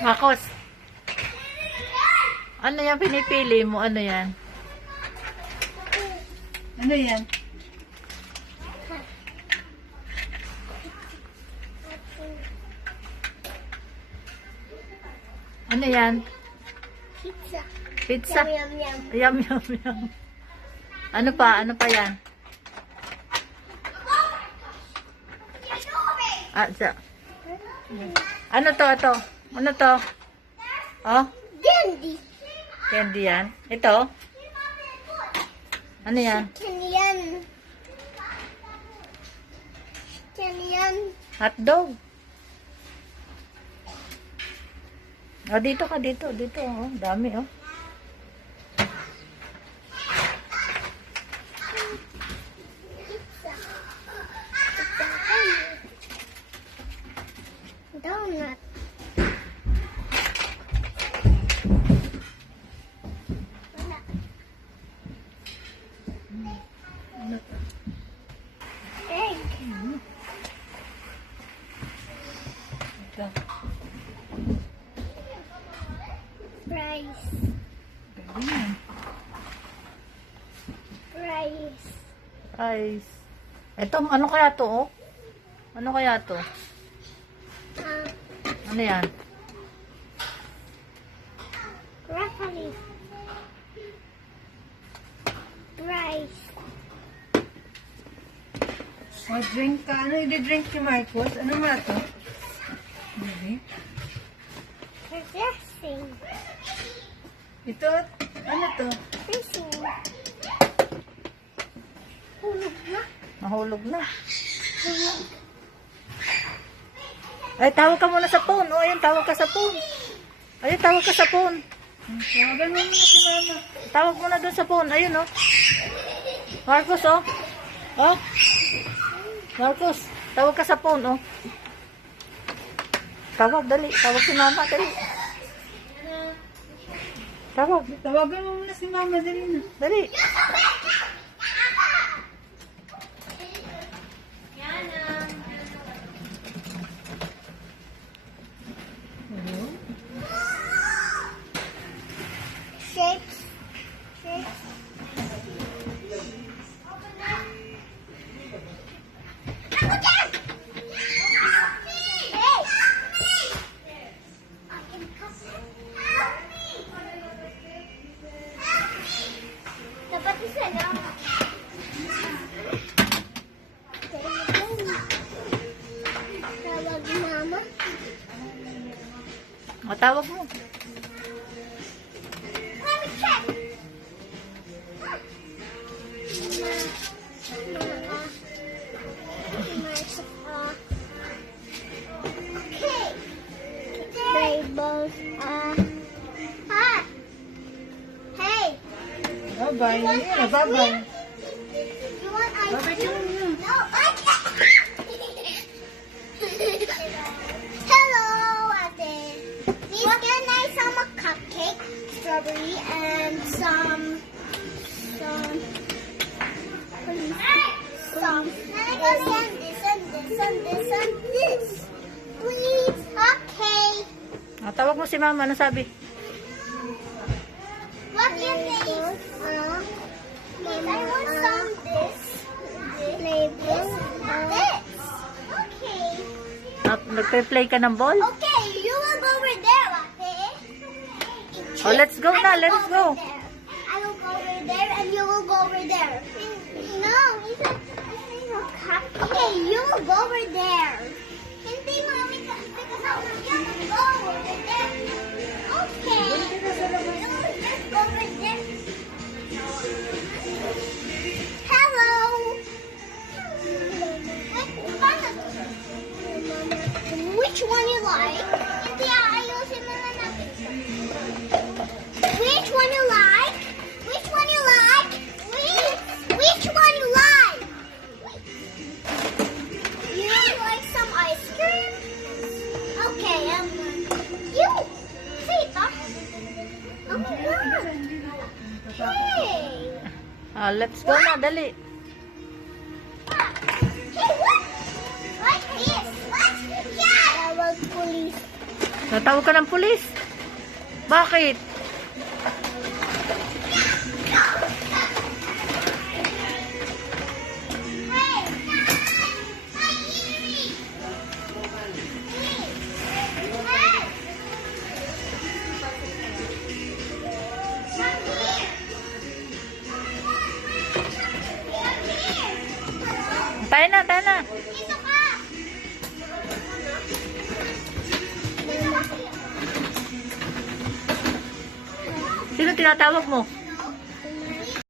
Marcos. Ano yan pinipili mo? Ano yan? Ano yan? Ano yan? Pizza. Pizza? Yum, yum, yum. Yum, yum, yum. Ano pa? Ano pa yan? Ah, siya. Ano to? Ito? Ano to? Oh? Candy. Candy yan? Ito? Ano yan? Chicken yan. Chicken yan. Hotdog. Oh, dito ka, dito. Dito, oh. Dami, oh. Pizza. Donut. Wala. Egg. Ito. Rice. Ayan. Rice. Rice. Ito, ano kaya to, oh? Ano kaya to? Ano yan? Broccoli. Rice. O, drink ka. Ano i-drink ni Marcos? Ano nga to? Baby? Dressing. Ito, ano to? Dressing. Hulog na. Nahulog na. Ay, tawag ka muna sa phone. Oh, ayun, tawag ka sa phone. Ayun, tawag ka sa phone. Tawagan mo muna si Mama. Tawag mo na dun sa phone. Ayun, oh. Marcos, oh. Oh. Marcos, tawag ka sa phone, oh. Tawag, dali. Tawag si Mama, dali. Tawag. Tawagan mo muna si Mama. Dali na. Dali. Shapes. Shapes. Dapat isa lang. Tawag mama. O, tawag mo. Let me check. Okay. Labels hot. Hey, Bye-bye. Ayan, bye-bye. you want ice Bye-bye ka cream? muna. No, I can't. Hello, Ate. Please can I some cupcake, strawberry, and some, and this, and this, and this, and this. Please, okay. O, tawag mo si Mama. Ano sabi? What do you think? Please, I want some this, this, this. Okay. Nagpe-play ka ng ball? Okay, you will go over there, okay? Oh, let's go na. Let's go. I will go over there and you will go over there. No, he said, okay, you will go over there. Hindi, Mommy, because I will go over there. Okay. Let's go over there. Hello. Which one you like? Hindi, ayusin mo na natin. Which one you like? Which one you like? Which one you like? You like some ice cream? Okay, you. Tita. Oh my God. Hey. Let's go na. Dali. Hey, what? What is? What? Yeah. Tawag police. Natawag ka ng pulis. Bakit? Tayo na, tayo na. Dito ka! Sino tinatawag mo?